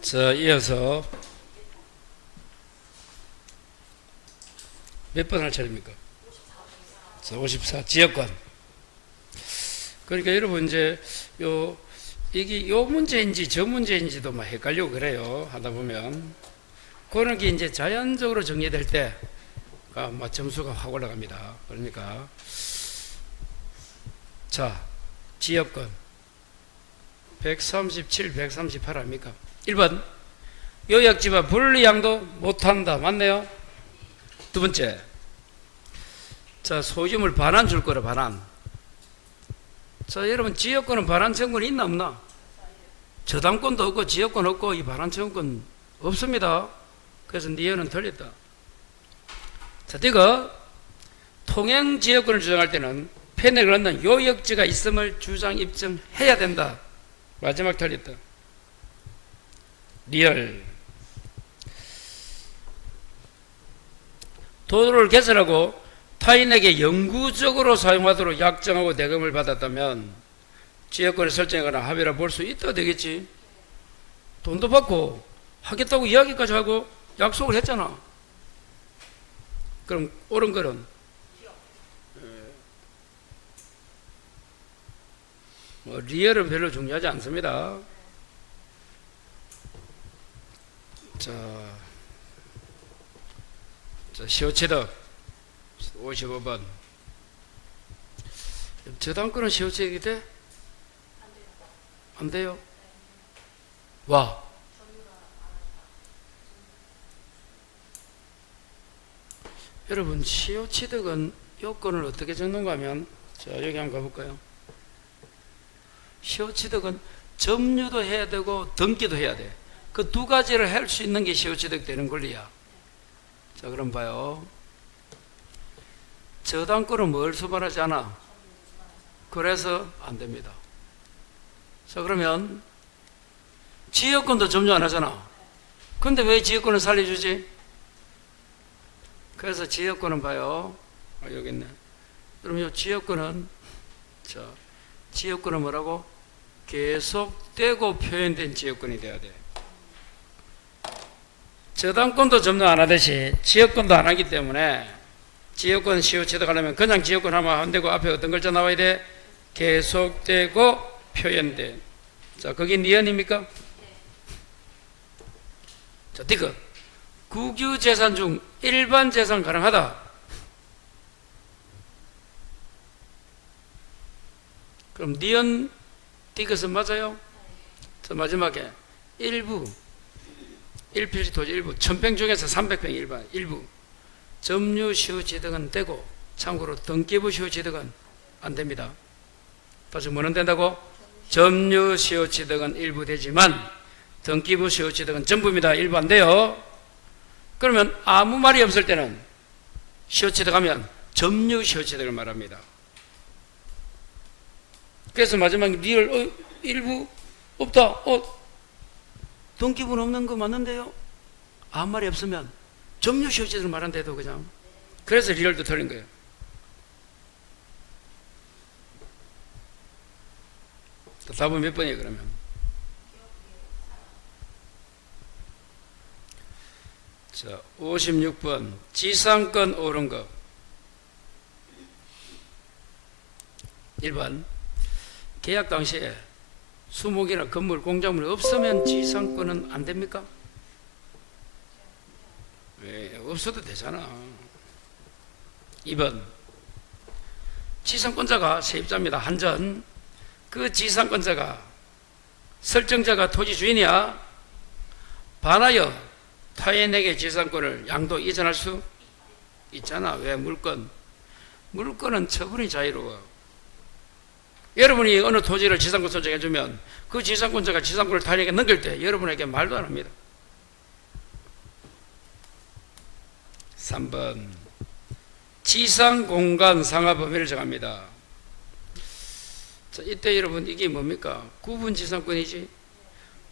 자, 이어서 몇 번 할 차례입니까? 자, 54 지역권. 그러니까 여러분 이제 이게 요 문제인지 저 문제인지도 막 헷갈리고 그래요. 하다 보면 그런 게 이제 자연적으로 정리될 때 점수가 확 올라갑니다. 그러니까 자, 지역권 137, 138 아닙니까? 1번 요약지와 분리양도 못한다. 맞네요? 두 번째, 자, 소유물 반환 줄 거라. 반환. 자, 여러분 지역권은 반환 청구는 있나 없나? 저당권도 없고 지역권 없고 이 반환 청구권 없습니다. 그래서 니은은 틀렸다. 자, 이거 통행 지역권을 주장할 때는 편에 걸는 요역지가 있음을 주장 입증해야 된다. 마지막 틀렸다. 리얼. 도로를 개설하고 타인에게 영구적으로 사용하도록 약정하고 대금을 받았다면 지역권을 설정하거나 합의라 볼 수 있다 되겠지. 돈도 받고 하겠다고 이야기까지 하고 약속을 했잖아. 그럼 옳은 거는 리얼은 별로 중요하지 않습니다. 자, 시효취득 55번. 저당권은 시효취득이 돼? 안 돼요? 와. 여러분, 시효취득은 요건을 어떻게 적는가 하면, 자, 여기 한번 가볼까요? 시효취득은 점유도 해야 되고 등기도 해야 돼. 그 두 가지를 할 수 있는 게 시효취득 되는 권리야. 자, 그럼 봐요. 저당권은 뭘 수반하지 않아? 그래서 안 됩니다. 자, 그러면 지역권도 점유 안 하잖아. 근데 왜 지역권을 살려주지? 그래서 지역권은 봐요. 여기 있네. 그럼 이 지역권은, 자, 지역권은 뭐라고? 계속되고 표현된 지역권이 돼야 돼. 저당권도 점유 안 하듯이 지역권도 안 하기 때문에 지역권 시효취득하려면 그냥 지역권 하면 안 되고 앞에 어떤 글자 나와야 돼? 계속되고 표현된. 자, 그게 니은입니까? 자, 디귿. 국유재산 중 일반 재산 가능하다. 그럼 니은 디귿은 맞아요? 자, 마지막에 일부 1필지 토지 일부 1000평 중에서 300평 일반 일부 점유 시효취득은 되고 참고로 등기부 시효취득은 안 됩니다. 다시 뭐는 된다고? 점유 시효취득은 일부 되지만 등기부 시효취득은 전부입니다. 일부 안 돼요. 그러면 아무 말이 없을 때는 시효취득하면 점유 시효취득을 말합니다. 그래서 마지막에 리얼 일부 없다. 등기부는 없는 거 맞는데요? 아무 말이 없으면 점유 시효취득을 말한대도 그냥. 그래서 리얼도 틀린 거예요. 답은 몇 번이에요 그러면? 자, 56번 지상권 옳은 거. 1번 계약 당시에 수목이나 건물, 공작물이 없으면 지상권은 안 됩니까? 왜? 없어도 되잖아. 2번 지상권자가 세입자입니다. 한전. 그 지상권자가 설정자가 토지 주인이야. 반하여 타인에게 지상권을 양도 이전할 수 있잖아. 왜? 물건은 처분이 자유로워. 여러분이 어느 토지를 지상권 설정해주면 그 지상권자가 지상권을 타인에게 넘길 때 여러분에게 말도 안 합니다. 3번 지상공간 상하 범위를 정합니다. 자, 이때 여러분 이게 뭡니까? 구분 지상권이지.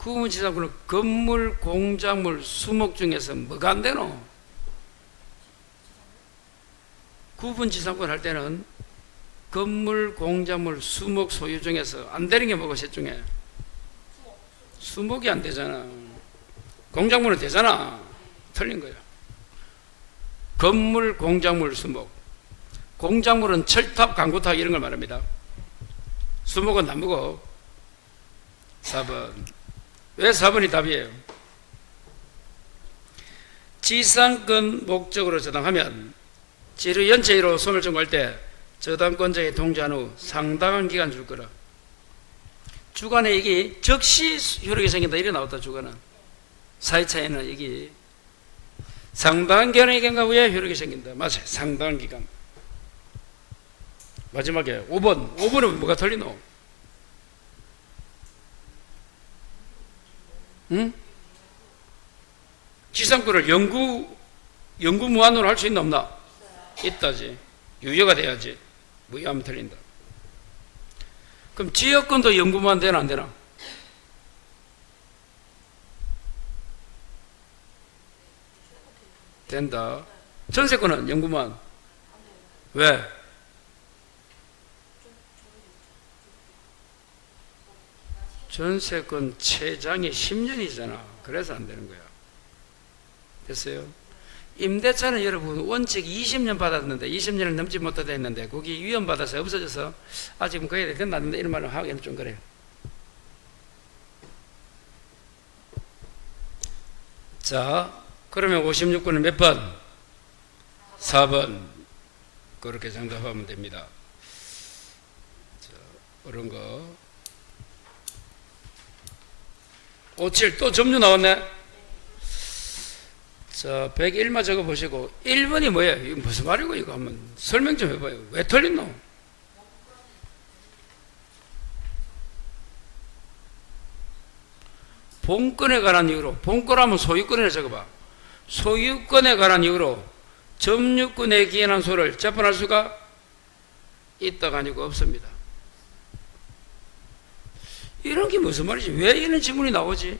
구분지상권은 건물, 공작물, 수목 중에서 뭐가 안 되노? 구분지상권 할 때는 건물, 공작물, 수목 소유 중에서 안 되는 게 뭐고, 셋 중에? 수목이 안 되잖아. 공작물은 되잖아. 틀린 거야. 건물, 공작물, 수목. 공작물은 철탑, 강구탑 이런 걸 말합니다. 수목은 나무고. 4번. 왜 4번이 답이에요? 지상권 목적으로 저당하면 지류 연체로 소멸 청구할 때 저당권자에 동조한 후 상당한 기간 줄 거라. 주관에 이게 즉시 효력이 생긴다 이래 나왔다. 주관은 사회차에는 이게 상당한 기간 후에 효력이 생긴다. 맞아요. 상당한 기간. 마지막에 5번은 뭐가 틀리노? 응? 지상권을 영구 무한으로 할 수 있나 없나? 있다지. 유효가 돼야지. 무효하면 틀린다. 그럼 지역권도 영구 무한 되나 안 되나? 된다. 전세권은 영구 무한. 왜? 전세권 최장이 10년이잖아. 그래서 안 되는 거야. 됐어요? 임대차는 여러분 원칙 20년 받았는데 20년을 넘지 못하다 했는데 거기 위헌받아서 없어져서 아직은 거의 끝났는데 이런 말을 하기는 좀 그래요. 자, 그러면 56번은 몇 번? 4번. 그렇게 정답하면 됩니다. 자, 그런 거. 57 또 점유 나왔네. 자, 101만 적어 보시고 1번이 뭐예요? 이거 무슨 말이고 이거 한번 설명 좀 해봐요. 왜 틀렸노? 본권에 관한 이유로, 본권하면 소유권에 적어봐. 소유권에 관한 이유로 점유권에 기인한 소를 재판할 수가 있다가 아니고 없습니다. 이런 게 무슨 말이지? 왜 이런 질문이 나오지?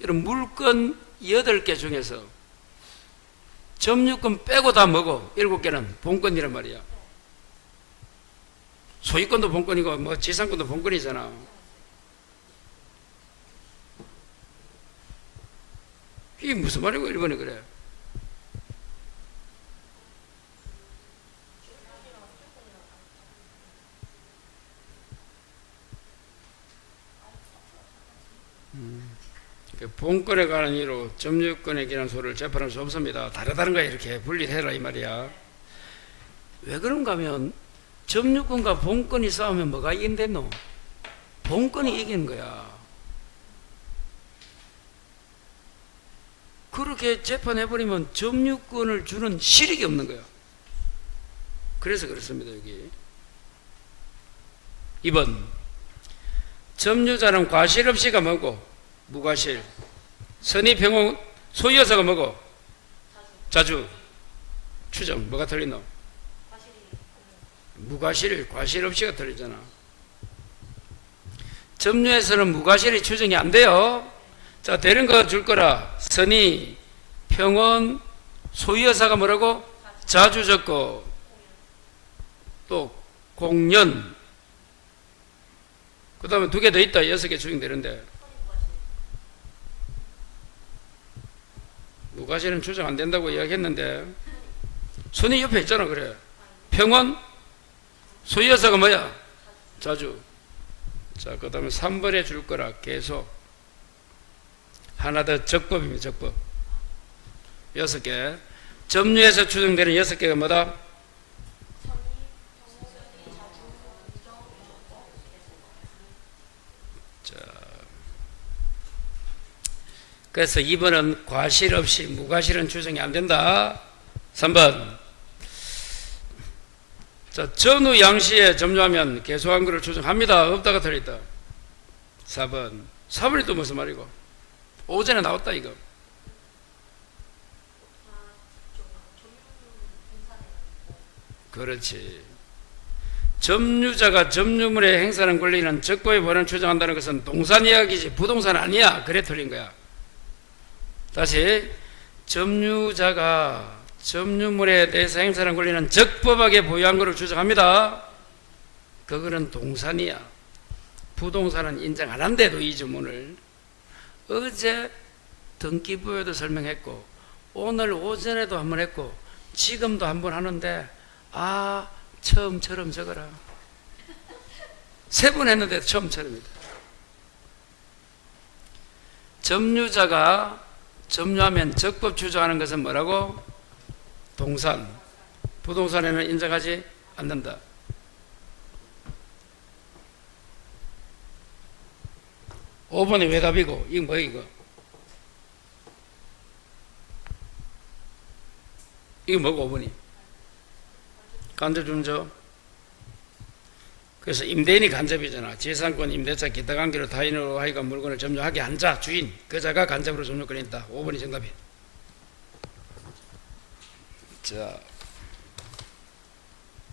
이런 물건 8개 중에서 점유권 빼고 다 뭐고 7개는 본권이란 말이야. 소유권도 본권이고 뭐 지상권도 본권이잖아. 이게 무슨 말이고 1번이 그래? 본권에 관한 이유로 점유권에 기한 소를 재판할 수 없습니다. 다르다는 거야. 이렇게 분리해라 이 말이야. 왜 그런가 하면 점유권과 본권이 싸우면 뭐가 이긴댔노? 본권이 이기는 거야. 그렇게 재판해버리면 점유권을 주는 실익이 없는 거야. 그래서 그렇습니다. 여기 2번 점유자는 과실 없이가 뭐고 무과실, 선의 평온 소유여사가 뭐고 자주 추정 뭐가 틀리노? 무과실 과실 없이가 틀리잖아. 점유에서는 무과실이 추정이 안 돼요. 자, 되는 거 줄 거라. 선의 평온 소유여사가 뭐라고? 자주 적고 또 공연 그 다음에 2개 더 있다. 6개 추정되는데 무과실은 추정 안 된다고 이야기했는데 선의 옆에 있잖아. 그래. 평온 소유여사가 뭐야? 자주. 자, 그 다음에 3번에 줄 거라. 계속 하나 더 적법입니다. 적법 6개. 점유에서 추정되는 6개가 뭐다? 자, 그래서 2번은 과실 없이 무과실은 추정이 안 된다. 3번 자, 전후 양시에 점유하면 계속한 것을 추정합니다. 없다가 틀렸다. 4번이 또 무슨 말이고? 오전에 나왔다 이거. 그렇지. 점유자가 점유물에 행사하는 권리는 적법의 권한을 주장한다는 것은 동산 이야기지 부동산 아니야. 그래 틀린 거야. 다시, 점유자가 점유물에 대해서 행사하는 권리는 적법하게 보유한 것을 주장합니다. 그거는 동산이야. 부동산은 인정 안 한대도 이 주문을. 어제 등기부에도 설명했고 오늘 오전에도 한 번 했고 지금도 한 번 하는데 처음처럼 적어라. 3번 했는데 처음처럼이다. 점유자가 점유하면 적법 주장하는 것은 뭐라고? 동산. 부동산에는 인정하지 않는다. 오 5번이 왜 답이고? 이거 뭐야 이거? 이거 뭐고 5번이? 간접점조. 그래서 임대인이 간접이잖아. 재산권, 임대차, 기타 관계로 타인으로 하여금 물건을 점유하게 한 자, 주인, 그 자가 간접으로 점유권이 있다. 5번이 정답이야. 자,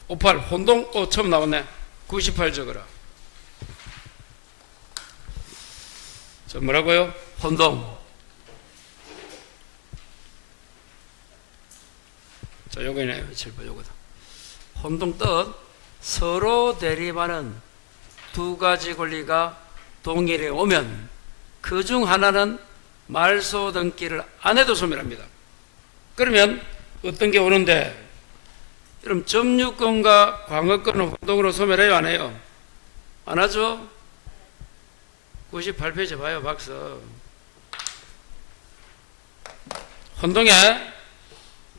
58 혼동. 처음 나왔네. 98 적어라. 자, 뭐라고요? 혼동. 자, 요거네. 7번 요거다. 혼동 뜻. 서로 대립하는 두 가지 권리가 동일해 오면 그 중 하나는 말소 등기를 안 해도 소멸합니다. 그러면 어떤 게 오는데, 그럼 점유권과 광업권은 혼동으로 소멸해요, 안 해요? 안 하죠? 98페이지 봐요, 박스. 혼동에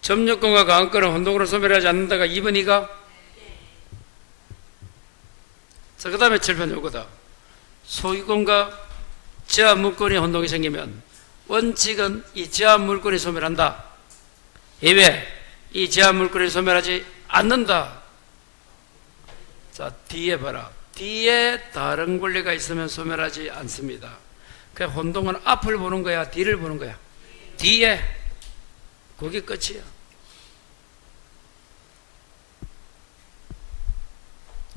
점유권과 광업권은 혼동으로 소멸하지 않는다가 2번 이가. 자, 그 다음에 7번 요거다. 소유권과 제한 물권이 혼동이 생기면 원칙은 이 제한 물권이 소멸한다. 예외, 이 제한 물권이 소멸하지 않는다. 자, 뒤에 봐라. 뒤에 다른 권리가 있으면 소멸하지 않습니다. 그 혼동은 앞을 보는 거야, 뒤를 보는 거야? 뒤에. 그게 끝이야.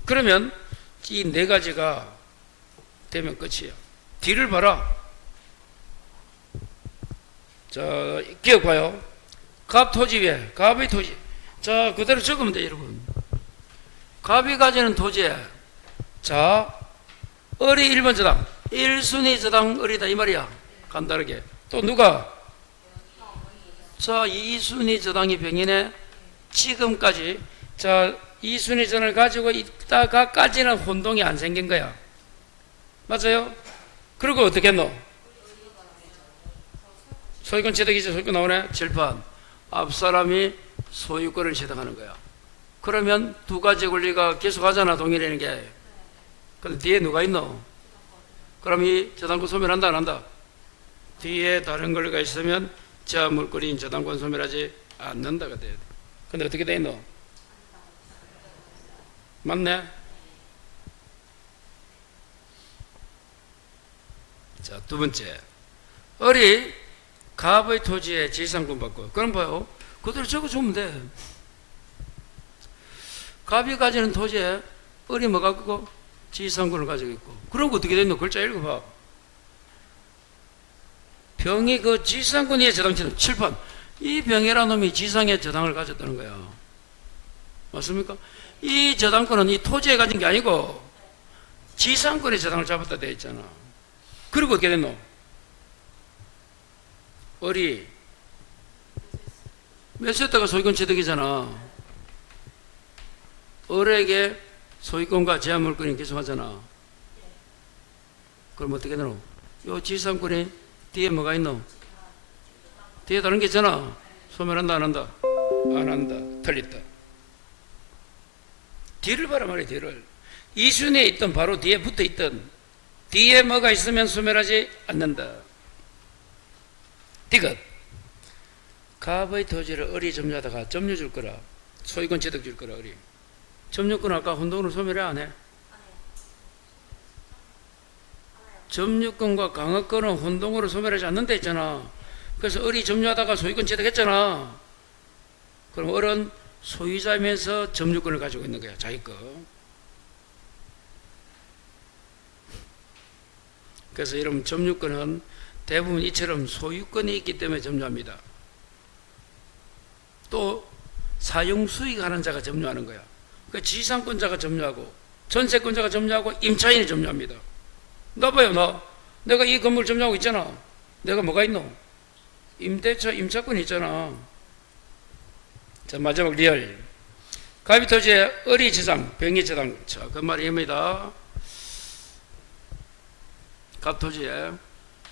그러면 이 4가지가 되면 끝이에요. 뒤를 봐라. 자, 기억봐요. 갑 토지 위에, 갑의 토지. 자, 그대로 적으면 돼, 여러분. 갑이 가지는 토지에, 자, 을이 1번 저당, 1순위 저당 을이다, 이 말이야. 간단하게. 또 누가? 자, 2순위 저당이 병인에 지금까지, 자, 2순위 전을 가지고 있다가까지는 혼동이 안 생긴 거야. 맞아요? 그리고 어떻게 했노? 소유권 취득이죠. 소유권 나오네. 7번. 앞사람이 소유권을 취득하는 거야. 그러면 두 가지 권리가 계속하잖아, 동일하는 게. 근데 뒤에 누가 있노? 그럼 이 저당권 소멸한다, 안 한다? 뒤에 다른 권리가 있으면 제한 물권인 저당권 소멸하지 않는다가 돼야 돼. 근데 어떻게 돼 있노? 맞네? 자, 두 번째. 을이 갑의 토지에 지상권 받고, 그럼 봐요. 그대로 적어주면 돼. 갑이 가지는 토지에 을이 뭐 갖고? 지상권을 가지고 있고. 그럼 어떻게 됐노? 글자 읽어봐. 병이 그 지상권 위에 저당치는 7번. 이 병이라는 놈이 지상에 저당을 가졌다는 거야. 맞습니까? 이 저당권은 이 토지에 가진 게 아니고 지상권에 저당을 잡았다 되어 있잖아. 그리고 어떻게 됐노? 을이 매수했다가 소유권 취득이잖아. 을에게 소유권과 제한 물권이 계속하잖아. 그럼 어떻게 되노? 요 지상권이 뒤에 뭐가 있노? 뒤에 다른 게 있잖아. 소멸한다, 안 한다? 안 한다. 틀렸다. 뒤를 봐라 말이야, 뒤를. 이순위에 있던 바로 뒤에 붙어 있던 뒤에 뭐가 있으면 소멸하지 않는다. 디귿. 갑의 토지를 을이 점유하다가 점유 줄 거라. 소유권 취득 줄 거라, 을이. 점유권 아까 혼동으로 소멸해, 안 해? 점유권과 강압권은 혼동으로 소멸하지 않는다 했잖아. 그래서 을이 점유하다가 소유권 취득했잖아. 그럼 을은 소유자이면서 점유권을 가지고 있는 거야, 자기 거. 그래서 여러분 점유권은 대부분 이처럼 소유권이 있기 때문에 점유합니다. 또 사용 수익하는 자가 점유하는 거야. 그 지상권자가 점유하고 전세권자가 점유하고 임차인이 점유합니다. 나 봐요, 나. 내가 이 건물 점유하고 있잖아. 내가 뭐가 있노? 임대차, 임차권이 있잖아. 자, 마지막 리얼. 가비토지의 을이지당, 병이지당. 자, 그 말입니다. 갑토지의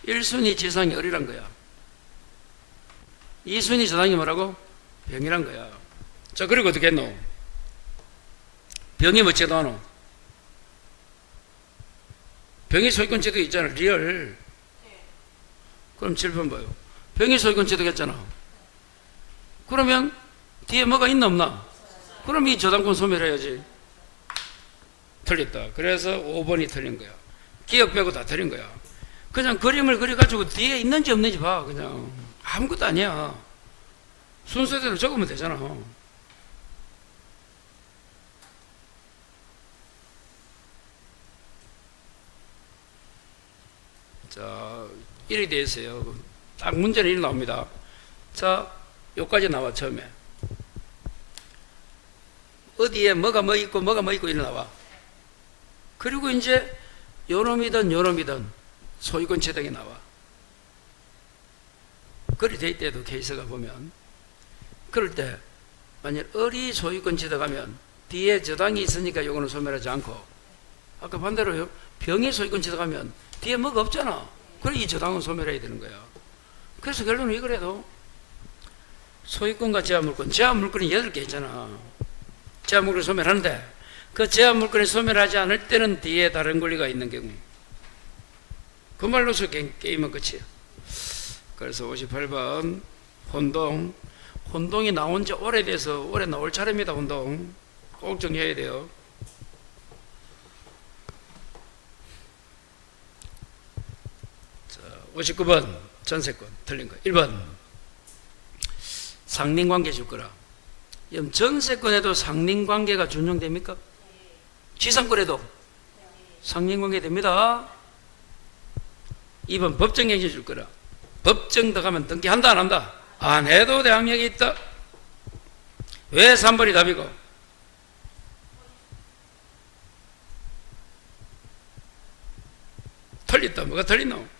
1순위 지상이 을이란 거야. 2순위 지상이 뭐라고? 병이란 거야. 자, 그리고 어떻게 했노? 병이 뭐제도 하노? 병이 소유권 제도 있잖아. 리얼. 그럼 7번 봐요. 병이 소유권 제도겠잖아. 그러면 뒤에 뭐가 있나 없나? 그럼 이 저당권 소멸해야지. 틀렸다. 그래서 5번이 틀린 거야. 기억 빼고 다 틀린 거야. 그냥 그림을 그려가지고 뒤에 있는지 없는지 봐. 그냥 아무것도 아니야. 순서대로 적으면 되잖아. 자, 이래 대해서요. 딱 문제는 이리 나옵니다. 자, 여기까지 나와, 처음에. 어디에 뭐가 뭐 있고, 뭐가 뭐 있고, 이리 나와. 그리고 이제, 요놈이든 요놈이든 소유권 채당이 나와. 그리 될 때도 케이스가 보면, 그럴 때, 만약 을이 소유권 채당하면, 뒤에 저당이 있으니까 요거는 소멸하지 않고, 아까 반대로요, 병이 소유권 채당하면, 뒤에 뭐가 없잖아. 그래 이 저당은 소멸해야 되는 거야. 그래서 결론은 이거래도 소유권과 제한물권, 제한물권이 8개 있잖아. 제한물권을 소멸하는데 그 제한물권을 소멸하지 않을 때는 뒤에 다른 권리가 있는 경우, 그 말로서 게임은 끝이야. 그래서 58번 혼동이 나온 지 오래돼서 올해 나올 차례입니다. 혼동 꼭 정해야 돼요. 자, 59번 전세권 틀린 거. 1번 상린관계 줄 거라. 전세권에도 상린관계가 준용됩니까? 지상권에도 상린관계 됩니다. 2번 법정행위 줄 거라. 법정 들어가면 등기한다 안 한다? 안 해도 대항력이 있다. 왜 3번이 답이고? 틀렸다. 뭐가 틀리노?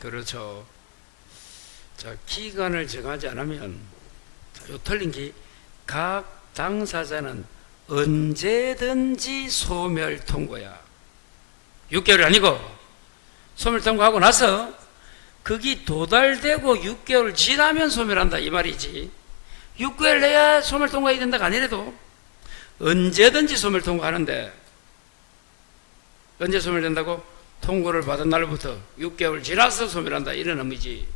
그렇죠. 자, 기간을 정하지 않으면 요 틀린 게 각 당사자는 언제든지 소멸 통고야. 6개월이 아니고 소멸 통고하고 나서 그게 도달되고 6개월 지나면 소멸한다 이 말이지. 6개월 내야 소멸 통고해야 된다가 아니래도 언제든지 소멸 통고하는데, 언제 소멸된다고? 통고를 받은 날부터 6개월 지나서 소멸한다 이런 의미지.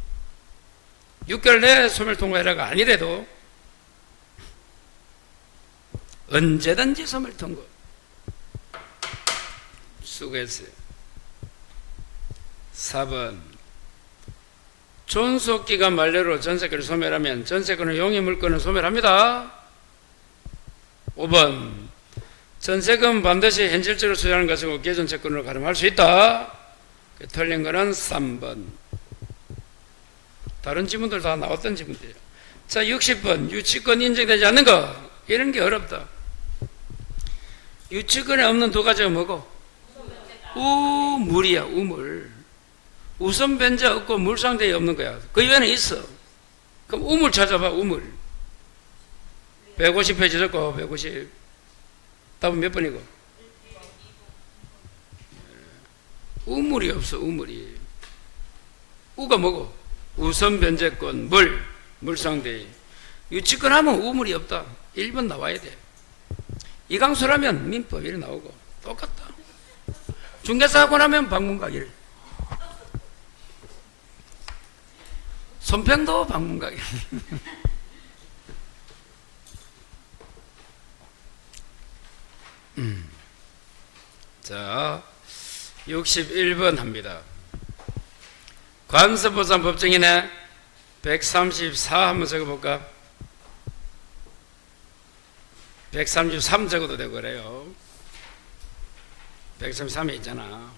6개월 내에 소멸 통고해라가 아니래도 언제든지 소멸 통고. 수고했어요. 4번 존속기간 만료로 전세권을 소멸하면 전세권의 용의물권은 소멸합니다. 5번 전세금 반드시 현실적으로 소유하는 것이고 개전채권으로 가름할 수 있다. 틀린 거는 3번. 다른 지문들 다 나왔던 지문들이에요. 자, 60번 유치권 인정되지 않는 거. 이런 게 어렵다. 유치권에 없는 두 가지가 뭐고? 우물이야. 우물. 우선 변제 없고 물상대에 없는 거야. 그 이외에는 있어. 그럼 우물 찾아봐. 우물 150페이지 적고 150. 답은 몇 번이고? 우물이 없어. 우물이. 우가 뭐고? 우선 변제권, 물상대에. 유치권 하면 우물이 없다. 1번 나와야 돼. 이강수라면 민법 이래 나오고 똑같다. 중개사하고 나면 방문가길. 손평도 방문가길. 자, 61번 합니다. 관서보상 법정이네. 134 한번 적어볼까? 133 적어도 되고 그래요. 133에 있잖아.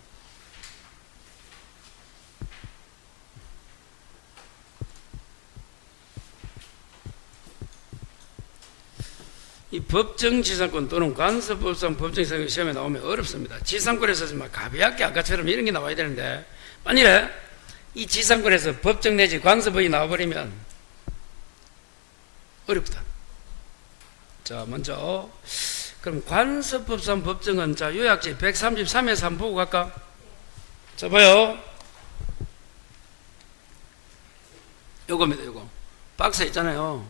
이 법정지상권 또는 관서법상 법정지상권 시험에 나오면 어렵습니다. 지상권에서 막 가볍게 아까처럼 이런 게 나와야 되는데 만일에 이 지상권에서 법정 내지 관서법이 나와버리면 어렵다. 자, 먼저 그럼 관서법상 법정은 자 요약지 133에서 한번 보고 갈까? 자, 봐요. 요겁니다. 요거 박스에 있잖아요.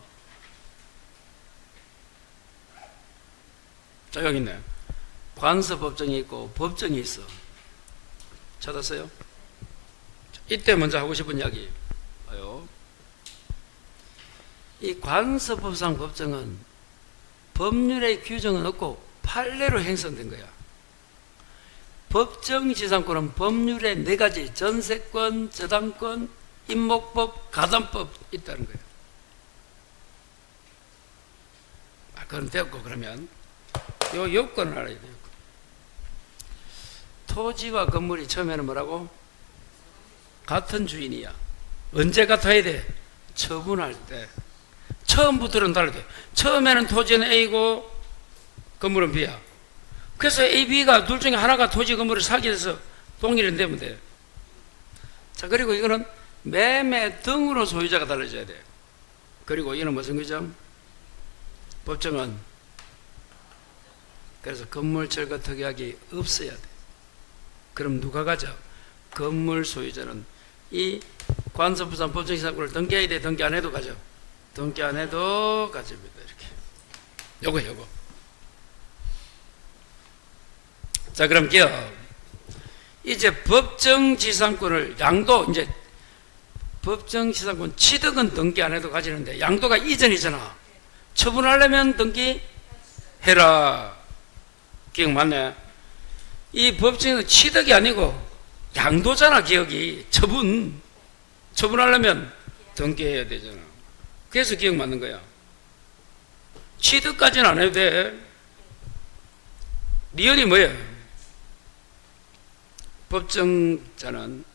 자, 여기 있네. 관서법정이 있고 법정이 있어. 찾았어요? 이때 먼저 하고 싶은 이야기 봐요. 이 관서법상 법정은 법률의 규정은 없고 판례로 행성된 거야. 법정지상권은 법률의 4가지 전세권, 저당권, 임목법, 가담법 있다는 거예요. 그건 되었고 그러면 요 요건을 알아야 돼요. 토지와 건물이 처음에는 뭐라고? 같은 주인이야. 언제 같아야 돼? 처분할 때. 처음부터는 다르대. 처음에는 토지는 A고 건물은 B야. 그래서 A, B가 둘 중에 하나가 토지 건물을 사게 돼서 동일은 되면 돼. 자, 그리고 이거는 매매 등으로 소유자가 달라져야 돼. 그리고 이는 무슨 규정? 법정은 그래서 건물 철거 특약이 없어야 돼. 그럼 누가 가져? 건물 소유자는 이 관서법상 법정지상권을 등기해야 돼? 등기 안 해도 가져? 등기 안 해도 가집니다. 이렇게 요거 자, 그럼 기억 이제 법정지상권을 양도 이제 법정지상권 취득은 등기 안 해도 가지는데 양도가 이전이잖아. 처분하려면 등기해라. 기억 맞네. 이 법정은 취득이 아니고 양도잖아. 기억이 처분하려면 등기해야 되잖아. 그래서 기억 맞는 거야. 취득까지는 안 해도 돼. 리얼이 뭐예요? 법정자는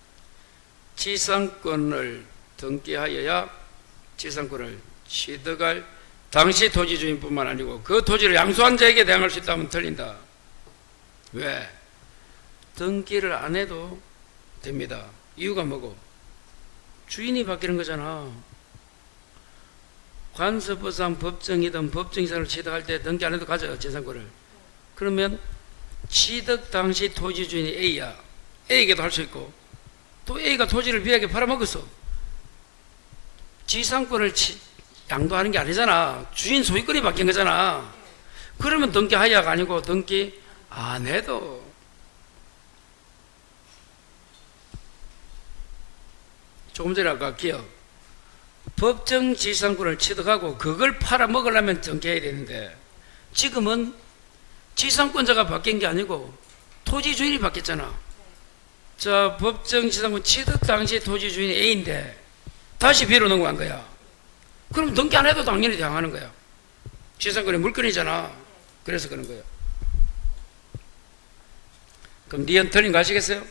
지상권을 등기하여야 지상권을 취득할 당시 토지 주인뿐만 아니고 그 토지를 양수한 자에게 대항할 수 있다면 틀린다. 왜? 등기를 안 해도 됩니다. 이유가 뭐고? 주인이 바뀌는 거잖아. 관서법상 법정이든 법정이상을 취득할 때 등기 안 해도 가져, 재산권을. 그러면 취득 당시 토지 주인이 A야. A에게도 할 수 있고 또 A가 토지를 B에게 팔아먹었어. 지상권을 양도하는 게 아니잖아. 주인 소유권이 바뀐 거잖아. 그러면 등기하야가 아니고 등기 안 해도. 조금 전에 아까 기억 법정 지상권을 취득하고 그걸 팔아먹으려면 등기해야 되는데 지금은 지상권자가 바뀐 게 아니고 토지 주인이 바뀌었잖아. 자, 법정 지상권 취득 당시 토지 주인이 A인데 다시 B로 넘어간 거야. 그럼 등기 안 해도 당연히 대항하는 거야. 지상권이 물건이잖아. 그래서 그런 거야. 그럼 니은 틀린 거 아시겠어요?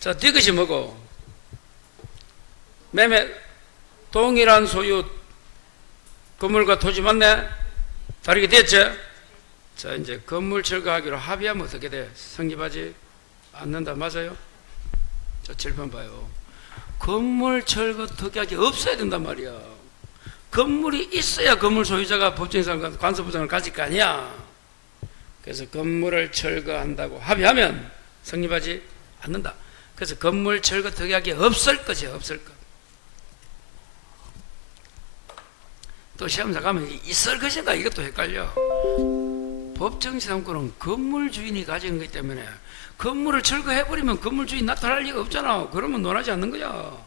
자, 디귿이 뭐고? 매매 동일한 소유 건물과 토지 맞네? 다르게 됐죠? 자, 이제 건물 철거하기로 합의하면 어떻게 돼? 성립하지 않는다. 맞아요? 자, 7번 봐요. 건물 철거 특약이 없어야 된단 말이야. 건물이 있어야 건물 소유자가 법정상 관서법정을 가질 거 아니야. 그래서 건물을 철거한다고 합의하면 성립하지 않는다. 그래서 건물 철거 특약이 없을 것이야. 없을 것. 또 시험사 가면 있을 것인가 이것도 헷갈려. 법정지상권은 건물 주인이 가진 거기 때문에 건물을 철거해버리면 건물 주인 나타날 리가 없잖아. 그러면 논하지 않는 거야.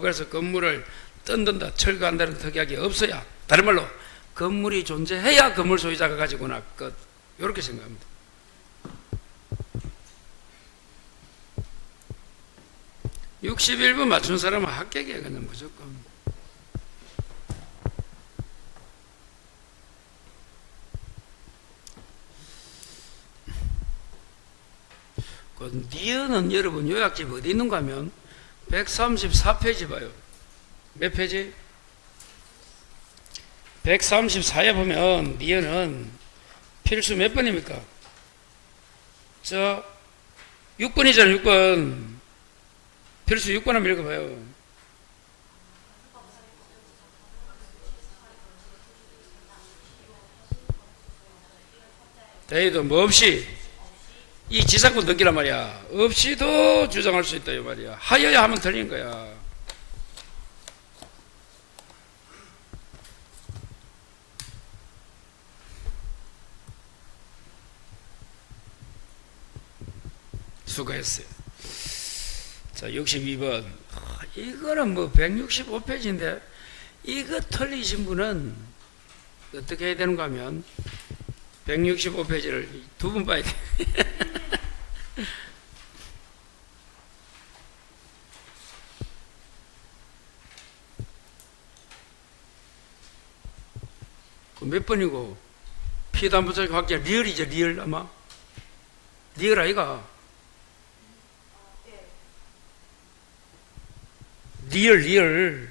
그래서 건물을 뜯는다 철거한다는 특약이 없어야, 다른 말로 건물이 존재해야 건물 소유자가 가지고나 끝. 이렇게 생각합니다. (61번) 맞춘 사람은 합격이야. 그냥 무조건. 그 니은은 여러분 요약집 어디 있는가 하면 134페이지 봐요. 몇 페이지? 134에 보면 니은은 필수 몇 번입니까? 저 6번이잖아요. 6번. 필수 6번 한번 읽어봐요. 대의도 뭐 없이 이 지상권 등기란 말이야. 없이도 주장할 수 있다 이 말이야. 하여야 하면 틀린 거야. 수고했어요. 자, 62번. 이거는 뭐 165페이지인데 이거 틀리신 분은 어떻게 해야 되는가 하면 165페이지를 두 번 봐야 돼. 몇 번이고 피담보적 확정 리얼이죠. 리얼 아마 리얼 아이가 리얼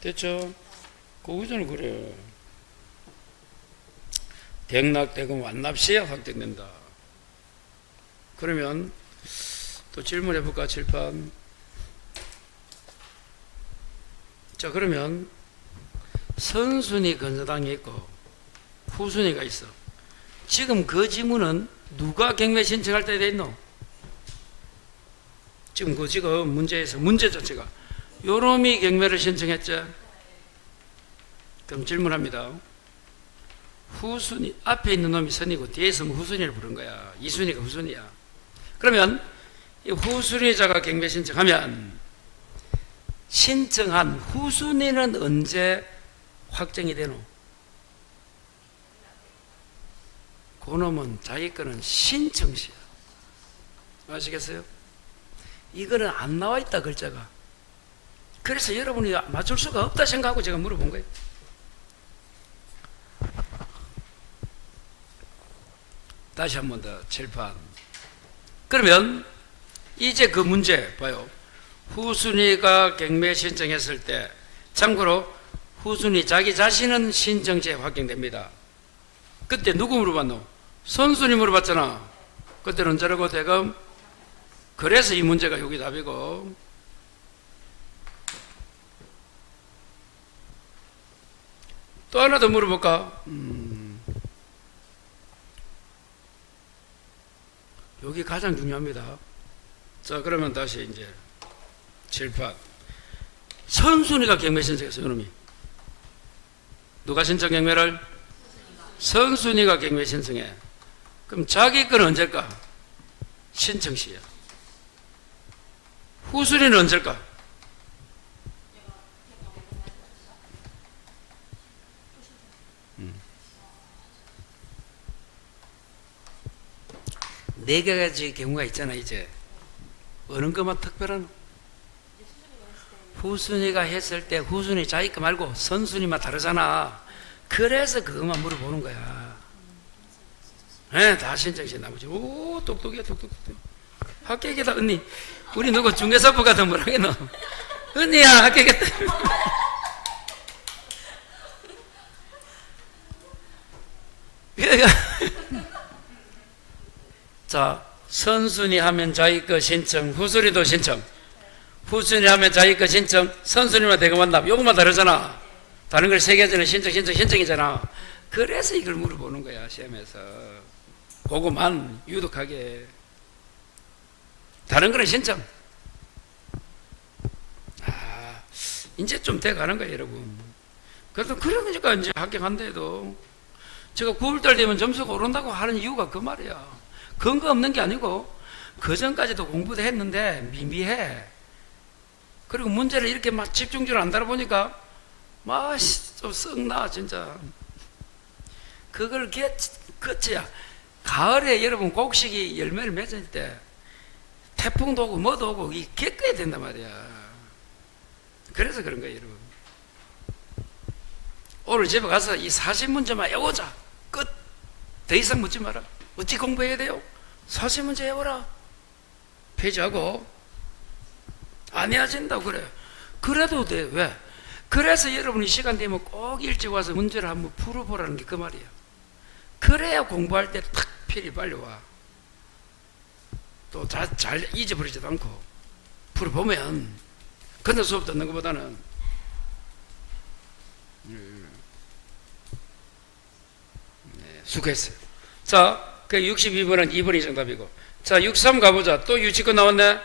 됐죠? 거기서는 그래. 대응납대금 완납시에 확정된다. 그러면 또 질문해 볼까? 칠판. 자, 그러면 선순위 건설당이 있고 후순위가 있어. 지금 그 지문은 누가 경매 신청할 때 돼 있노? 지금 그 지금 문제에서 문제 자체가 요놈이 경매를 신청했죠. 그럼 질문합니다. 후순위 앞에 있는 놈이 선이고 뒤에 있으면 후순위를 부른 거야. 이순위가 후순위야. 그러면 이 후순위자가 경매 신청하면 신청한 후순위는 언제 확정이 되노? 그놈은 자기 거는 신청시야. 아시겠어요? 이거는 안 나와 있다 글자가. 그래서 여러분이 맞출 수가 없다 생각하고 제가 물어본 거예요. 다시 한 번 더 칠판. 그러면 이제 그 문제 봐요. 후순위가 경매 신청했을 때 참고로 후순위 자기 자신은 신청지에 확정됩니다. 그때 누구 물어봤노? 선순위 물어봤잖아. 그때는 저러고 대금. 그래서 이 문제가 여기 답이고. 또 하나 더 물어볼까? 여기 가장 중요합니다. 자, 그러면 다시 이제 칠판. 선순위가 경매 신청했어요, 이놈이. 누가 신청 경매를? 선순위가 경매 신청해. 그럼 자기 건 언제일까? 신청 시야. 후순위는 언제일까? 네 가지 경우가 있잖아. 이제 어느 것만 특별한? 후순위가 했을 때 후순위 자기 거 말고 선순위만 다르잖아. 그래서 그것만 물어보는 거야. 네, 다 신청시 나머지. 오, 똑똑해, 똑똑해. 합격이다, 언니. 우리 누구 중개사부 같은 뭐라겠노? 언니야, 합격했다. 자, 선순위 하면 자기 거 신청, 후순위도 신청. 후순위 하면 자기 거 신청, 선순위만 대금 완납. 요것만 다르잖아. 다른 걸 세 개전에 신청이잖아. 그래서 이걸 물어보는 거야, 시험에서. 그거만 유독하게. 다른 거는 신청. 아, 이제 좀 돼가는 거야, 여러분. 그래도 그러니까 이제 합격한다 해도 제가 9월달 되면 점수가 오른다고 하는 이유가 그 말이야. 근거 없는 게 아니고 그 전까지도 공부도 했는데 미미해. 그리고 문제를 이렇게 막 집중적으로 안 다뤄보니까 막 좀 썩나 진짜. 그걸 그치야. 가을에 여러분 곡식이 열매를 맺을 때 태풍도 오고 뭐도 오고 이 겪어야 된단 말이야. 그래서 그런 거예요, 여러분. 오늘 집에 가서 이 40문제만 외우자. 끝. 더 이상 묻지 마라. 어찌 공부해야 돼요? 40문제 외워라. 폐지하고 안 해야 된다고 그래요. 그래도 돼. 왜? 그래서 여러분이 시간 되면 꼭 일찍 와서 문제를 한번 풀어보라는 게 그 말이에요. 그래야 공부할 때 탁 필이 빨리 와. 또 잘 잊어버리지도 않고 풀어보면 근데 수업 듣는 것보다는 수고했어요. 자, 그 62번은 2번이 정답이고, 자 63 가보자. 또 유치권 나왔네.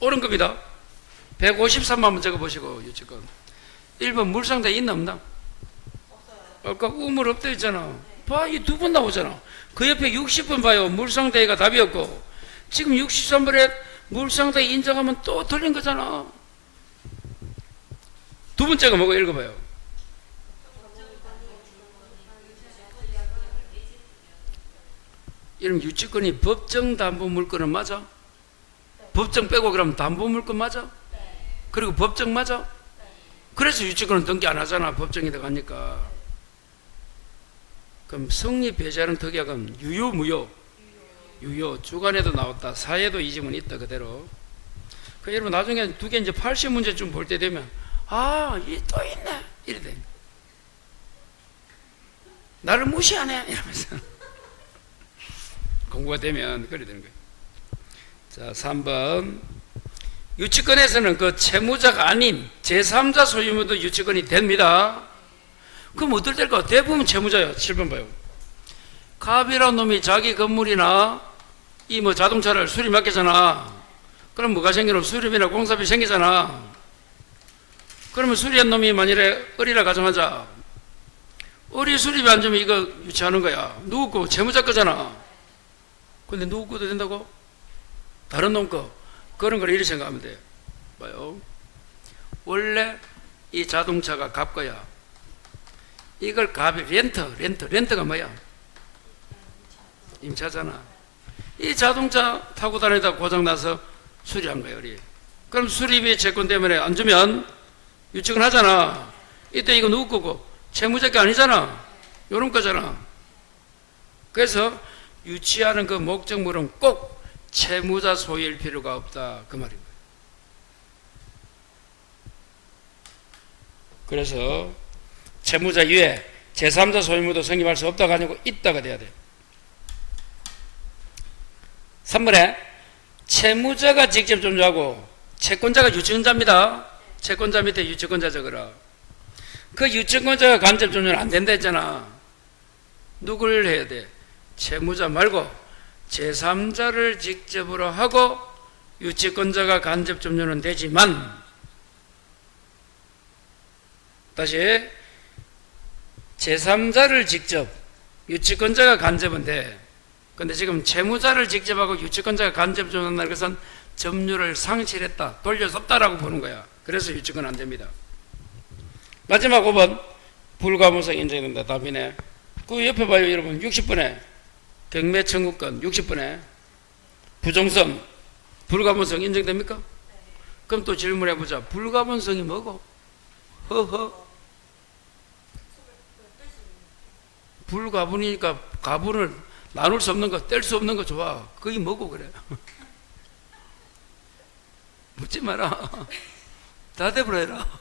옳은 겁니다. 153만 번 적어보시고 유치권. 1번 물상대 있나 없나? 아까 우물 없다 했잖아. 봐, 이 두 번 나오잖아. 그 옆에 60번 봐요. 물상대가 답이었고, 지금 63번에 물상대 인정하면 또 틀린 거잖아. 두 번째가 뭐고 읽어봐요. 이런 유치권이 법정 담보 물건은 맞아? 법정 빼고 그러면 담보 물건 맞아? 그리고 법정 맞아? 그래서 유치권은 등기 안 하잖아. 법정에다 가니까. 그럼 성립 배제하는 특약은 유효 무효? 유효. 주간에도 나왔다. 사회도 이 지문 있다 그대로. 그 여러분 나중에 두 개 이제 80문제쯤 볼 때 되면 이 또 있네 이래 돼. 나를 무시하네 이러면서 공부가 되면 그래 되는 거예요. 자 3번 유치권에서는 그 채무자가 아닌 제3자 소유물도 유치권이 됩니다. 그럼 어떨 때일까? 대부분 채무자요. 7번 봐요. 갑이라는 놈이 자기 건물이나 이 뭐 자동차를 수리 맡기잖아. 그럼 뭐가 생기노? 수리비나 공사비 생기잖아. 그러면 수리한 놈이 만일에 을이라 가정하자. 을이 수리비 안 주면 이거 유치하는 거야. 누구 거? 채무자 거잖아. 근데 누구 거도 된다고? 다른 놈 거. 그런 걸 이렇게 생각하면 돼요. 봐요. 원래 이 자동차가 갑 거야. 이걸 갑이 렌트가 뭐야? 임차잖아. 이 자동차 타고 다니다 고장나서 수리한 거예요, 우리. 그럼 수리비 채권 때문에 안 주면 유치권 하잖아. 이때 이거 누구 거고? 채무자 게 아니잖아. 요런 거잖아. 그래서 유치하는 그 목적물은 꼭 채무자 소유일 필요가 없다. 그 말인 거예요. 그래서 채무자 이외에 제3자 소유물도 성립할 수 없다가 아니고 있다가 돼야 돼요. 3번에 채무자가 직접 점유하고 채권자가 유치권자입니다. 채권자 밑에 유치권자 적어라. 그 유치권자가 간접 점유는 안 된다 했잖아. 누굴 해야 돼? 채무자 말고 제3자를 직접으로 하고 유치권자가 간접 점유는 되지만, 다시 제3자를 직접, 유치권자가 간접은 돼. 근데 지금 채무자를 직접 하고 유치권자가 간접 점유한다는 것은 점유를 상실했다, 돌려줬다라고 보는 거야. 그래서 유치권 안 됩니다. 마지막 5번 불가분성 인정된다. 답이네. 그 옆에 봐요 여러분. 60번에 경매 청구권 60번에 부정성 불가분성 인정됩니까? 그럼 또 질문해보자. 불가분성이 뭐고? 허허. 불가분이니까 가분을 나눌 수 없는 거, 뗄 수 없는 거 좋아. 그게 뭐고 그래? 묻지 마라. 다 대버려라.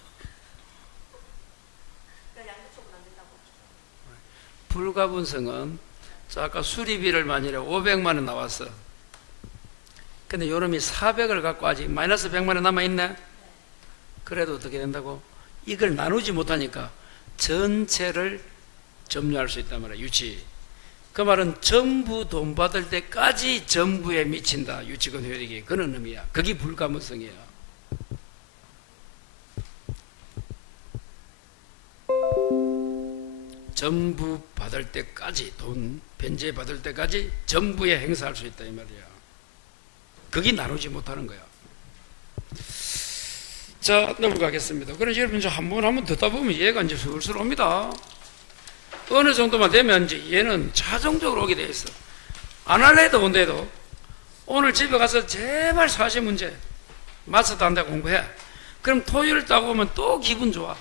불가분성은 아까 수리비를 만일에 500만 원 나왔어. 근데 요놈이 400을 갖고 아직 마이너스 100만 원 남아있네. 그래도 어떻게 된다고? 이걸 나누지 못하니까 전체를 점유할 수 있단 말이야. 유치. 그 말은 전부 돈 받을 때까지 전부에 미친다. 유치권 효력이. 그런 의미야. 그게 불가분성이야. 전부 받을 때까지, 돈 변제 받을 때까지 전부에 행사할 수 있다 이 말이야. 그게 나누지 못하는 거야. 자, 넘어가겠습니다. 그래서 여러분 이제 한번 듣다 보면 이해가 이제 슬슬 옵니다. 어느 정도만 되면 이제 얘는 자동적으로 오게 돼 있어. 안 할래도 온대도 오늘 집에 가서 제발 40문제 마스터 한다고 공부해. 그럼 토요일 따고 오면 또 기분 좋아.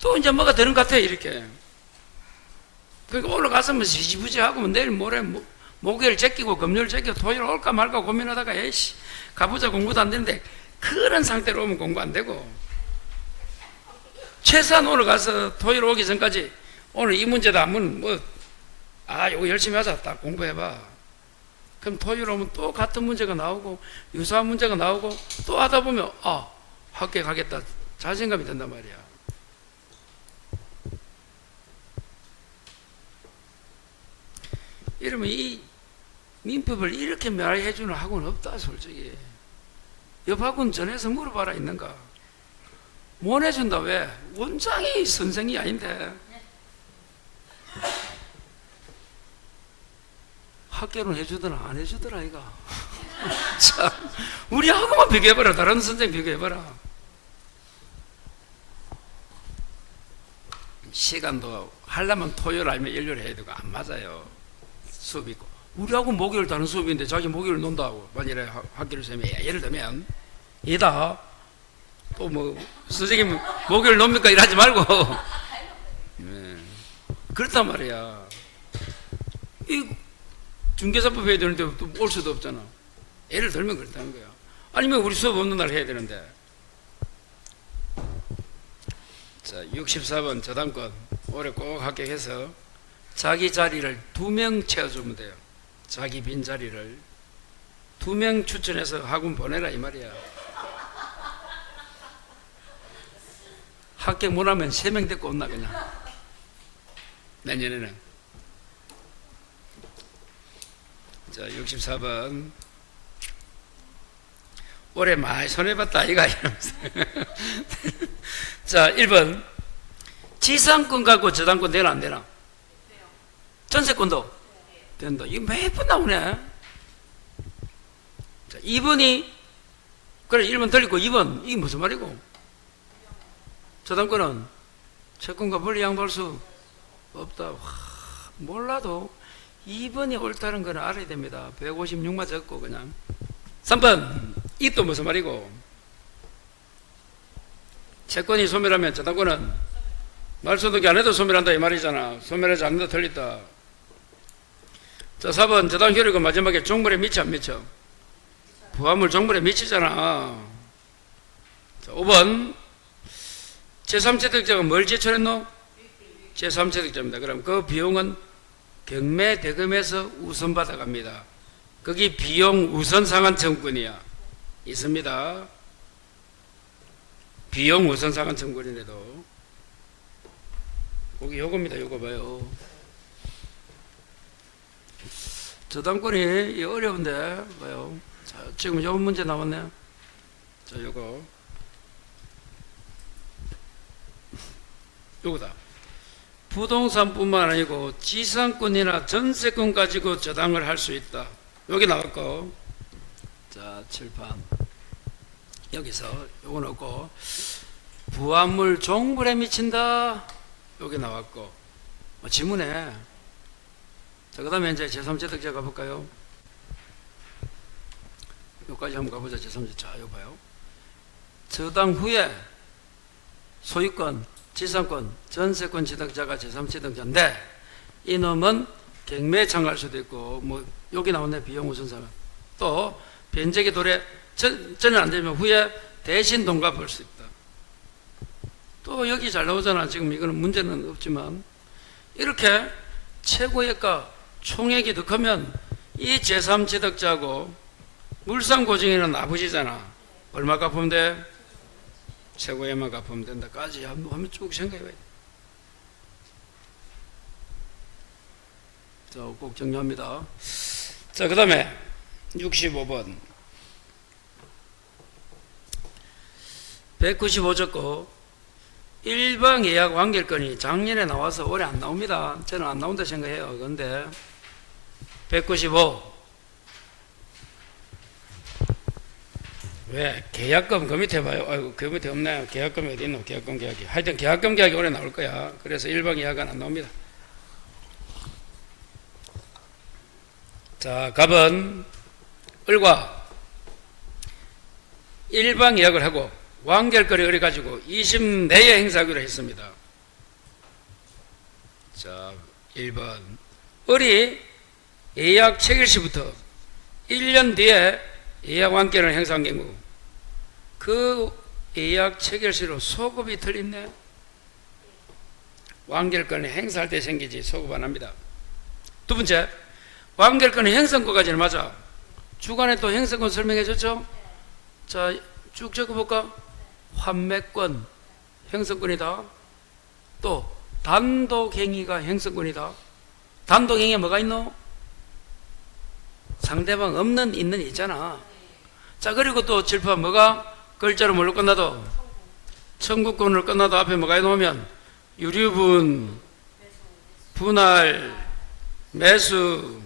또 이제 뭐가 되는 것 같아, 이렇게. 그러니까 올라가서 뭐 지지부지하고 뭐 내일 모레 목요일 제끼고 금요일 제끼고 토요일 올까 말까 고민하다가 에이씨 가보자 공부도 안 되는데 그런 상태로 오면 공부 안 되고 최소한 오늘 가서 토요일 오기 전까지 오늘 이 문제다 하면 요거 열심히 하자 딱 공부해봐. 그럼 토요일 오면 또 같은 문제가 나오고 유사한 문제가 나오고 또 하다 보면 합격하겠다 자신감이 든단 말이야. 이러면 이 민법을 이렇게 말해주는 학원은 없다 솔직히. 옆 학원 전해서 물어봐라 있는가. 못 해준다. 왜? 원장이 선생이 아닌데. 학교는 해주더라 안 해주더라 이가. 참 우리 학원만 비교해봐라. 다른 선생 비교해봐라. 시간도 하려면 토요일 아니면 일요일 해야 되고 안 맞아요. 수업이 있고 우리하고 목요일 다른 수업인데 자기 목요일 논다고 만일에 학기를 세면 예를 들면 얘다 또 뭐 선생님 목요일 놉니까 이러지 말고 네. 그렇단 말이야. 이 중개사법 해야 되는데 또 올 수도 없잖아. 예를 들면 그렇다는 거야. 아니면 우리 수업 없는 날 해야 되는데. 자 64번 저당권 올해 꼭 합격해서 자기 자리를 2명 채워주면 돼요. 자기 빈 자리를 2명 추천해서 학원 보내라 이 말이야. 합격 못하면 3명 데리고 온나 그냥 내년에는. 자 64번 올해 많이 손해봤다 이가 이러면서 자 1번 지상권 갖고 저당권 되나 안 되나? 전세권도 된다. 이거 매번 나오네. 자, 2번이 그래 1번 들리고 2번 이게 무슨 말이고? 저당권은 채권과 분리 양보할 수 없다. 몰라도 2번이 옳다는 건 알아야 됩니다. 156만 적고 그냥. 3번 이 또 무슨 말이고? 채권이 소멸하면 저당권은 말소득이 안 해도 소멸한다 이 말이잖아. 소멸하지 않는다 틀렸다. 자 4번 저당 효력은 마지막에 종물에 미쳐 안 미쳐? 부합물 종물에 미치잖아. 자 5번 제3채택자가 뭘 제출했노? 제3채택자입니다. 그럼 그 비용은 경매 대금에서 우선 받아갑니다. 거기 비용 우선 상환 청구권이야. 있습니다. 비용 우선 상환 청구권인데도 거기 요겁니다. 요거 봐요. 저당권이 어려운데 봐요. 자, 지금 요 문제 나왔네요. 자, 요거다. 부동산뿐만 아니고 지상권이나 전세권 가지고 저당을 할 수 있다. 여기 나왔고, 자 7판 여기서 요거 넣고 부합물 종물에 미친다. 여기 나왔고 지문에. 자, 그 다음에 이제 제3채택자 가볼까요? 여기까지 한번 가보자. 제3채택자. 자, 이거 봐요. 저당 후에 소유권, 지상권, 전세권 취득자가 제3채택자인데 이놈은 경매에 참가할 수도 있고 뭐 여기 나오네. 비용 우선상은. 또 변제기 도래 전혀 안 되면 후에 대신 동갑할 수 있다. 또 여기 잘 나오잖아. 지금 이거는 문제는 없지만 이렇게 최고액과 총액이 더 크면 이 제3취득자하고 물상고증인은 아버지잖아. 얼마 갚으면 돼? 최고액만 갚으면 된다까지 한번 쭉 생각해봐야 돼. 자, 꼭 정리합니다. 자, 그 다음에 65번 195조 일방 예약 완결권이 작년에 나와서 올해 안 나옵니다. 저는 안 나온다 생각해요. 그런데 195 왜 계약금 그 밑에 봐요. 아이고 그 밑에 없네. 계약금이 어디 있노? 계약금 계약이. 하여튼 계약금 계약이 올해 나올 거야. 그래서 일방 예약은 안 나옵니다. 자, 갑은 을과 일방 예약을 하고 완결거래 의뢰 가지고 20 내에 행사하기로 했습니다. 자, 1번 의리 예약 체결 시부터 1년 뒤에 예약 완결을 행사한 경우 그 예약 체결 시로 소급이 틀린네. 완결권을 행사할 때 생기지 소급 안 합니다. 두 번째, 완결권의 행성권까지는 맞아. 주간에 또 행성권 설명해 줬죠? 자, 쭉 적어볼까? 환매권, 행성권이다. 또, 단독행위가 행성권이다. 단독행위에 뭐가 있노? 상대방 없는, 있는 있잖아. 자, 그리고 또 질판 뭐가? 글자로 뭘로 끝나도? 청구권으로 끝나도 앞에 뭐가 있노면? 유류분, 분할, 매수,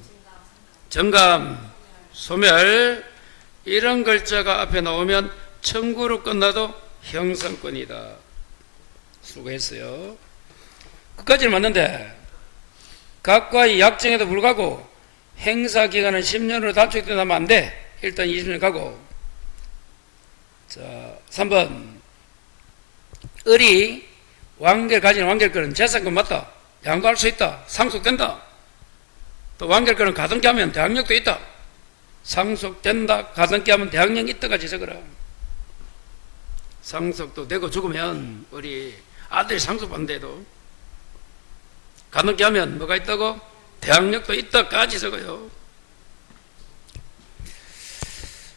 정감, 소멸 이런 글자가 앞에 나오면 청구로 끝나도 형성권이다. 수고했어요. 끝까지는 맞는데 각과의 약정에도 불구하고 행사기간은 10년으로 단축된다면 안 돼. 일단 20년 가고. 자, 3번 을이 완결 가진 완결권은 재산권 맞다. 양도할 수 있다. 상속된다. 또 완결권은 가등기 하면 대항력도 있다. 상속된다. 가등기 하면 대항력 있다까지 적어라. 상속도 되고 죽으면 우리 아들이 상속받는데도 가등기 하면 뭐가 있다고? 대항력도 있다까지 적어요.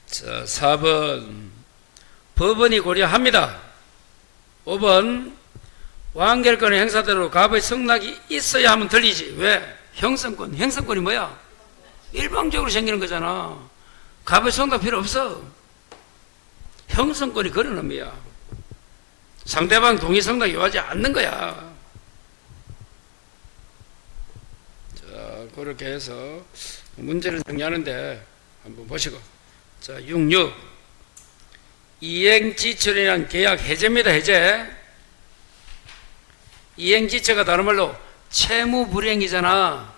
자, 4번 법원이 고려합니다. 5번 완결권의 행사대로 갑의 승낙이 있어야 하면 들리지. 왜? 형성권. 형성권이 뭐야? 일방적으로 생기는 거잖아. 갑의 승낙 필요 없어. 형성권이 그런 의미야. 상대방 동의 승낙이 요하지 않는 거야. 자, 그렇게 해서 문제를 정리하는데 한번 보시고. 자, 66 이행지철이란 계약 해제입니다. 해제. 이행지체가 다른 말로 채무불이행이잖아.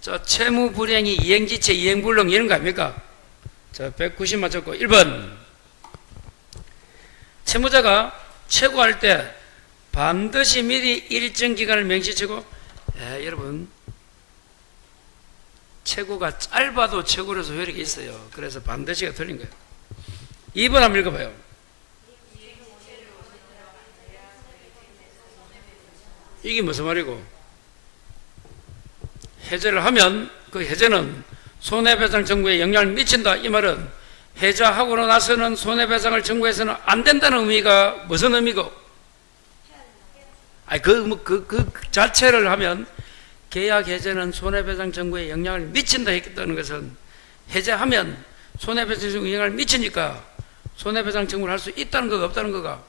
자, 채무불이행이 이행지체, 이행불능 이런 거 아닙니까? 자, 190 맞췄고 1번 채무자가 채고할 때 반드시 미리 일정 기간을 명시치고 여러분 채고가 짧아도 채고로서 효력이 있어요. 그래서 반드시가 틀린 거예요. 2번 한번 읽어봐요. 이게 무슨 말이고? 해제를 하면 그 해제는 손해배상 청구에 영향을 미친다. 이 말은 해제하고 나서는 손해배상을 청구해서는 안 된다는 의미가 무슨 의미고? 아니 그 자체를 하면 계약 해제는 손해배상 청구에 영향을 미친다 했다는 것은 해제하면 손해배상 청구에 영향을 미치니까 손해배상 청구를 할 수 있다는 거가 없다는 거가?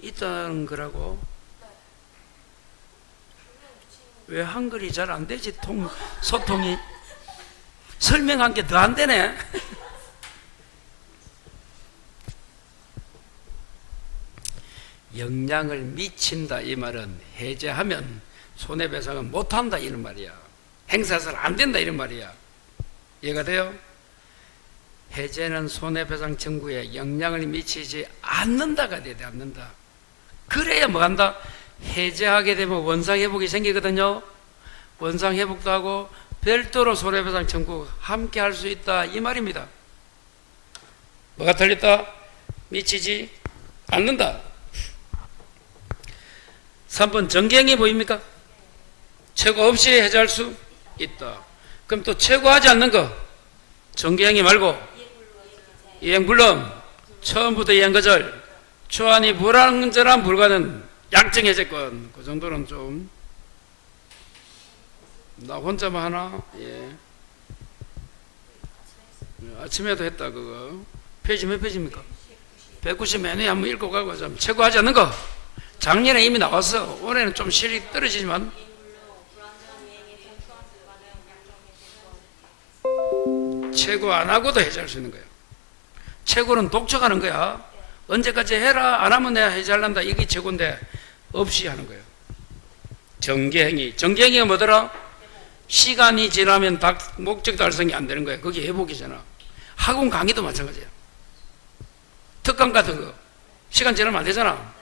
있다는 거라고. 왜 한글이 잘 안 되지? 소통이 설명한 게 더 안 되네. 영향을 미친다 이 말은 해제하면 손해배상은 못한다 이런 말이야. 행사해서는 안 된다 이런 말이야. 이해가 돼요? 해제는 손해배상 청구에 영향을 미치지 않는다가 돼야 돼. 않는다. 그래야 뭐 한다? 해제하게 되면 원상회복이 생기거든요. 원상회복도 하고 별도로 손해배상 청구 함께 할 수 있다 이 말입니다. 뭐가 틀렸다? 미치지 않는다. 3번 정기행위 보입니까? 최고 없이 해제할 수 있다. 그럼 또 최고하지 않는 거 정기행위 말고 이행불능 처음부터 이행거절 초안이 불완전한 불가능 약정해제권 그 정도는 좀 나 혼자만 하나? 예. 아침에도 했다 그거. 페이지 몇 페이지입니까? 190 맨에 한번 읽고 가고 좀 최고하지 않는 거 작년에 이미 나왔어. 올해는 좀 실이 떨어지지만 최고 안 하고도 해제할 수 있는 거예요. 최고는 독촉하는 거야. 언제까지 해라 안 하면 내가 해제할란다 이게 최고인데 없이 하는 거예요. 정기행위. 정기행위가 뭐더라? 시간이 지나면 목적 달성이 안 되는 거예요. 그게 회복이잖아. 학원 강의도 마찬가지야. 특강 같은 거 시간 지나면 안 되잖아.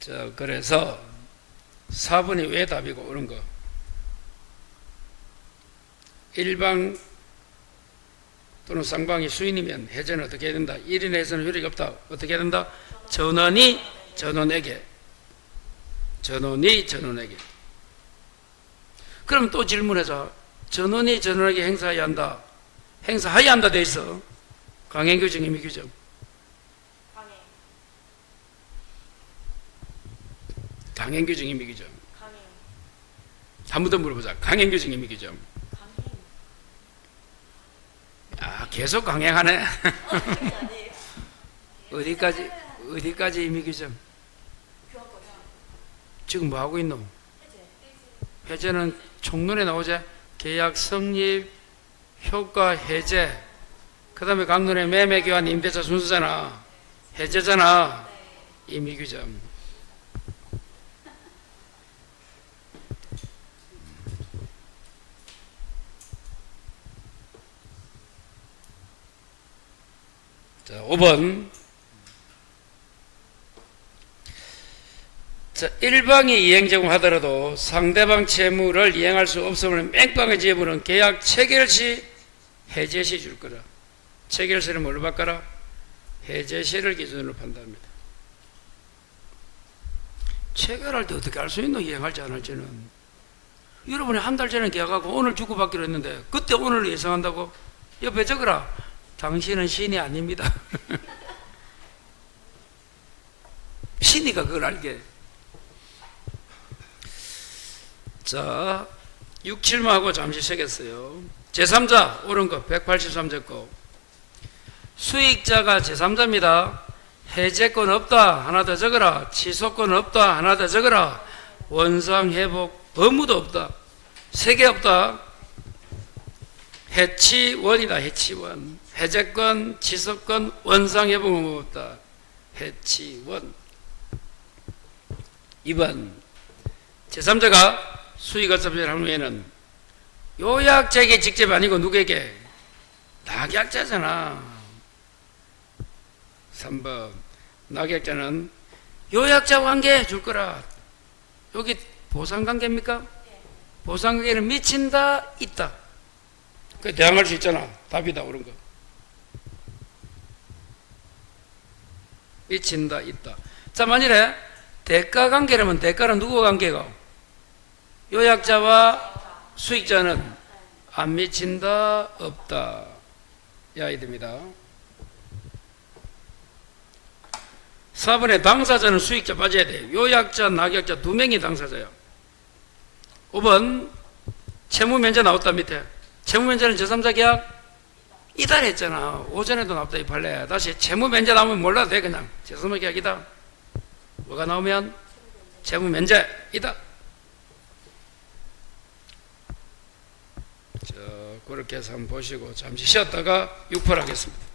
자, 그래서 4번이 왜 답이고 그런 거. 일방 또는 쌍방이 수인이면 해제는 어떻게 해야 된다? 1인 해제는 효력이 없다. 어떻게 해야 된다? 전원이 전원에게. 전원이 전원에게. 그럼 또 질문해서 전원이 전원에게 행사해야 한다. 행사해야 한다 돼 있어. 강행규정, 임의규정. 강행규정, 임의규정. 한 번 더 물어보자. 강행규정, 임의규정. 아, 계속 강행하네. 어디까지 임의규정? 지금 뭐 하고 있노? 해제는 총론에 나오지. 계약 성립, 효과 해제. 그 다음에 강론의 매매 교환 임대차 순수잖아. 해제잖아. 임의규정. 자, 5번. 자, 일방이 이행 제공하더라도 상대방 채무를 이행할 수 없음을 맹방의 지혜부는 계약 체결 시 해제 시 줄 거라. 체결 시를 뭘로 바꿔라? 해제 시를 기준으로 판단합니다. 체결할 때 어떻게 알 수 있노? 이행할지 안 할지는. 여러분이 한 달 전에 계약하고 오늘 주고받기로 했는데 그때 오늘 예상한다고? 옆에 적어라. 당신은 신이 아닙니다. 신이가 그걸 알게. 자, 6, 7만하고 잠시 쉬겠어요. 제3자, 옳은 거, 183제 거. 수익자가 제3자입니다. 해제권 없다, 하나 더 적어라. 취소권 없다, 하나 더 적어라. 원상, 회복, 의무도 없다. 3개 없다. 해치원이다, 해치원. 해제권, 취소권, 원상, 회복, 의무 없다. 해치원. 2번. 제3자가 수익업자를 한 후에는 요약자에게 직접 아니고 누구에게? 낙약자잖아. 3번. 낙약자는 요약자 관계 줄 거라. 여기 보상관계입니까? 보상관계는 미친다, 있다. 그 대항할 수 있잖아. 답이다, 그런 거. 미친다, 있다. 자, 만일에 대가 관계라면 대가는 누구 관계가? 요약자와 수익자는 안 미친다, 없다. 야야 됩니다. 4번에 당사자는 수익자 빠져야 돼. 요약자, 낙약자 두 명이 당사자야. 5번 채무면제 나왔다 밑에. 채무면제는 제3자 계약 이달했잖아. 오전에도 나왔다 이 판례. 다시 채무면제 나오면 몰라도 돼. 그냥 제3자 계약이다. 뭐가 나오면 채무면제이다. 자, 그렇게 해서 한번 보시고 잠시 쉬었다가 6% 하겠습니다.